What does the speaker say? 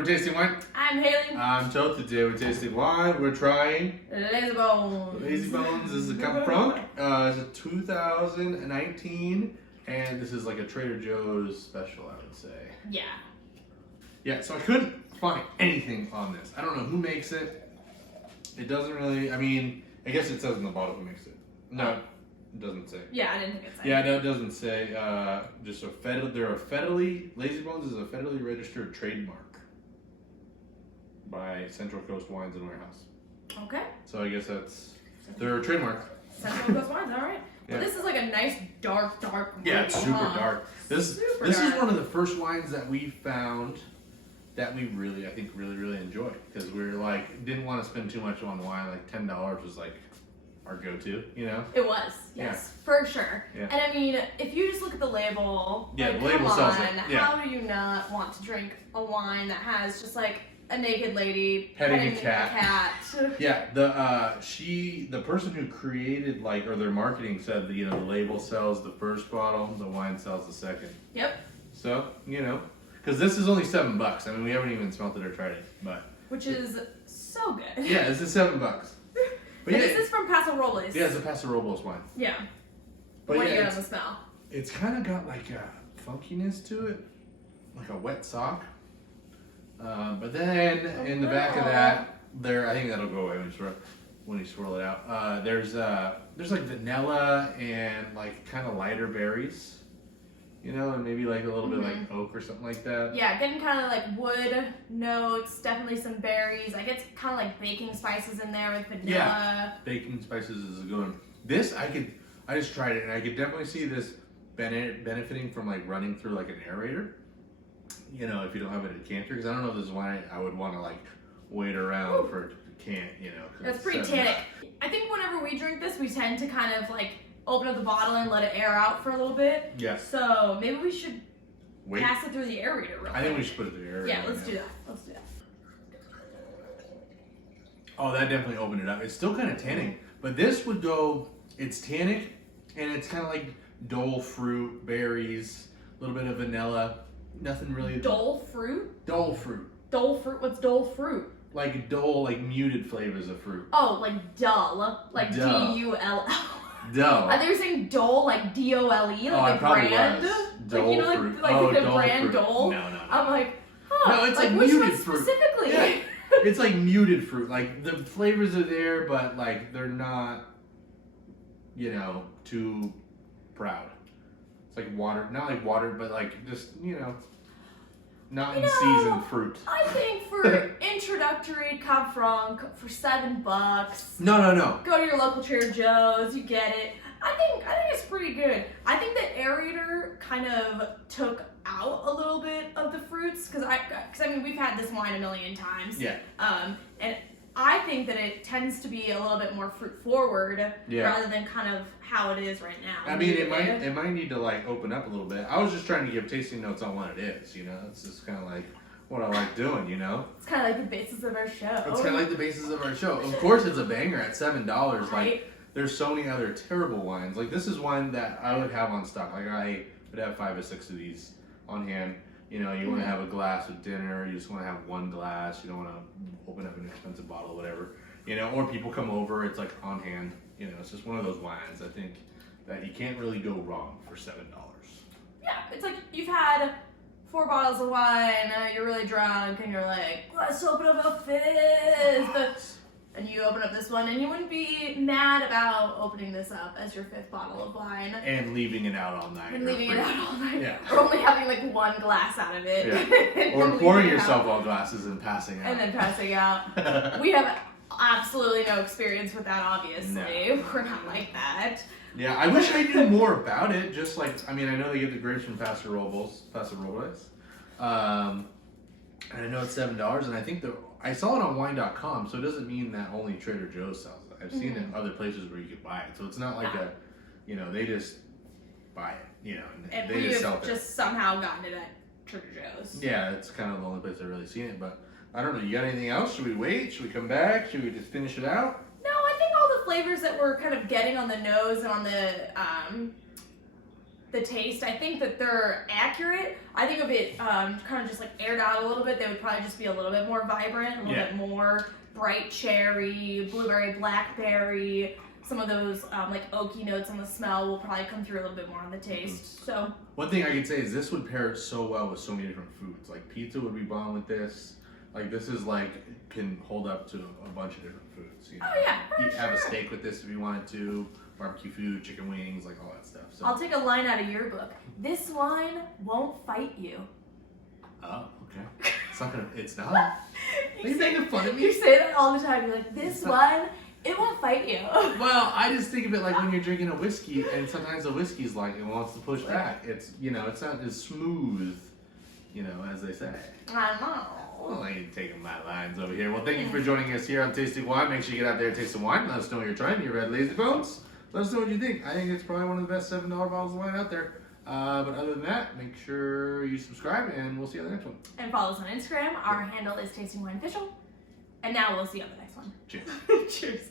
We're tasting wine. I'm Haley. I'm Joe. Today we're tasting wine. We're trying Lazy Bones. Lazy Bones. This is a Cabernet Franc. It's a 2019, and this is like a Trader Joe's special, I would say. Yeah. Yeah. So I couldn't find anything on this. I don't know who makes it. It doesn't really. I mean, I guess it says in the bottle who makes it. No, it doesn't say. Yeah, I didn't think it said. Yeah, no, it doesn't say. Just they're a federally, Lazy Bones is a federally registered trademark by Central Coast Wines and Warehouse. Okay. So I guess they're a trademark. Central Coast Wines, all right. Yeah. Well, this is like a nice dark Yeah, it's super dark. This is dark. one of the first wines that we found that we really, I think, really enjoy, because we were like, didn't want to spend too much on wine. Like $10 was like our go-to, you know? It was, yes, for sure. Yeah. And I mean, if you just look at the label, Yeah, like, the label come sells on, it. Yeah. how do you not want to drink a wine that has just like a naked lady Petting a cat. cat? Yeah, the person who created or their marketing said that, the label sells the first bottle, the wine sells the second. Yep. So, because this is only $7. I mean, we haven't even smelt it or tried it, but Which is so good. yeah, this is $7. But And yeah, this is from Paso Robles. yeah, it's a Paso Robles wine. Yeah. But What do yeah, you get on the smell? it's kind of got like a funkiness to it, like a wet sock. But then in the back of that, I think that'll go away when you swirl it out. There's like vanilla and like kind of lighter berries, and maybe like a little bit like oak or something like that. Yeah, getting kind of like wood notes, definitely some berries. I get kind of like baking spices in there with vanilla. Yeah, baking spices is a good one. This I just tried it, and I could definitely see this benefiting from like running through like an aerator. If you don't have a decanter, because I don't know if this is why I would want to like wait around for it to decant. That's pretty tannic. I think whenever we drink this, we tend to kind of like open up the bottle and let it air out for a little bit. Yeah. So maybe we should Wait. pass it through the aerator real I think we quick. should put it through the aerator. Yeah, let's do that. Let's do that. Oh, that definitely opened it up. It's still kind of tannic, but this would go. It's tannic, and it's kind of like dole fruit, berries, a little bit of vanilla. Nothing really. Dole fruit? Dole fruit. Dole fruit? What's dole fruit? Like dole, like muted flavors of fruit. Oh, like dull. Like Dull. D-U-L-L. Dull. I thought you were saying Dole, like D-O-L-E, like I the probably brand. was. Dole Like, fruit. like the Dole brand fruit. Dole. No. I'm like, huh. No, it's like which muted one fruit. specifically? Yeah. It's like muted fruit. Like the flavors are there, but like they're not, too proud. It's like water, not like water, but like just, not in season fruit. I think for introductory Cab Franc for $7, No. go to your local Trader Joe's, you get it. I think it's pretty good. I think the aerator kind of took out a little bit of the fruits, because I mean we've had this wine a million times. Yeah. And I think that it tends to be a little bit more fruit forward rather than kind of how it is right now. I mean, it might need to like open up a little bit. I was just trying to give tasting notes on what it is. It's just kind of like what I like doing. It's kind of like the basis of our show. It's kind of like the basis of our show. Of course, it's a banger at $7. Right. Like, there's so many other terrible wines. Like, this is one that I would have on stock. Like, I would have 5 or 6 of these on hand. You want to have a glass with dinner. You just want to have one glass. You don't want to open up an expensive bottle, whatever. Or people come over. It's like on hand. It's just one of those wines. I think that you can't really go wrong for $7. Yeah, it's like you've had 4 bottles of wine, you're really drunk, and you're like, let's open up a 5th. And you open up this one, and you wouldn't be mad about opening this up as your 5th bottle of wine. And leaving it out all night. And leaving it out all night. Yeah. Or only having like 1 glass out of it. Yeah. Or pouring yourself all glasses and passing out. And then passing out. We have absolutely no experience with that, obviously. No. We're not like that. Yeah, I wish I knew more about it. Just like, I know they get the grapes from Paso Robles. And I know it's $7, and I think I saw it on wine.com, so it doesn't mean that only Trader Joe's sells it. I've seen it in other places where you could buy it. So it's not like they just buy it, And they we just sell have it. just somehow gotten it at Trader Joe's. Yeah, it's kind of the only place I've really seen it, but I don't know. You got anything else? Should we wait? Should we come back? Should we just finish it out? No, I think all the flavors that we're kind of getting on the nose and on the the taste. I think that they're accurate. I think if it kind of just like aired out a little bit, they would probably just be a little bit more vibrant, a little bit more bright cherry, blueberry, blackberry. Some of those like oaky notes on the smell will probably come through a little bit more on the taste. So one thing I could say is this would pair so well with so many different foods. Like pizza would be bomb with this. Like this is like can hold up to a bunch of different foods. You know? Oh yeah, for sure. Have a steak with this if you wanted to. Barbecue food, chicken wings, like all that stuff. So. I'll take a line out of your book. This wine won't fight you. Oh, okay. It's not gonna. It's not. Are you making fun of me? You say that all the time. You're like, this wine, it won't fight you. Well, I just think of it like when you're drinking a whiskey, and sometimes the whiskey's like it wants to push back. It's it's not as smooth, as they say. I know. Well, I ain't taking my lines over here. Well, thank you for joining us here on Tasting Wine. Make sure you get out there and taste some wine. Let us know what you're trying. Your Red Lazy Bones. Let us know what you think. I think it's probably one of the best $7 bottles of wine out there. But other than that, make sure you subscribe, and we'll see you on the next one. And follow us on Instagram. Our handle is Tasting Wine Official. And now we'll see you on the next one. Cheers. Cheers.